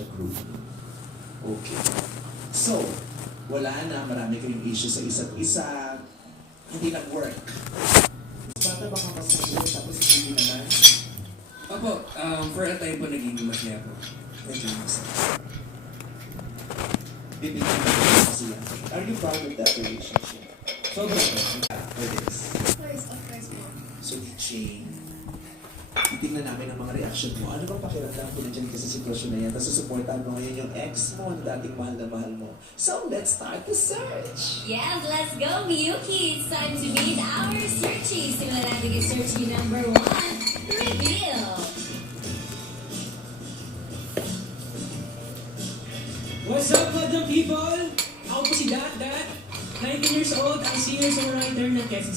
siya group. Okay. So, wala na, marami kayong issue sa isa't isa. Hindi nag-work. Bata ba ka pasensya tapos hindi naman? Opo, for a time po naging masaya po. Medyo masaya. Bibigyan mo kasi yan. Are you proud of that relationship? Sobrang po. For this. Of course po. So, Jane, titignan namin ang mga reaction mo. Ano bang pakiramdam ko na dyan ka sa sitwasyon na yan? Tapos susuportahan mo ngayon yung ex mo na dating mahal na mahal mo. So, let's start the search! Yes, let's go, Miyuki! It's time to meet our searchies. Simulan natin yung searchie number 1, reveal! What's up, Madam People? Ako po si Dat, 19 years old, ang singer-songwriter ng Quezon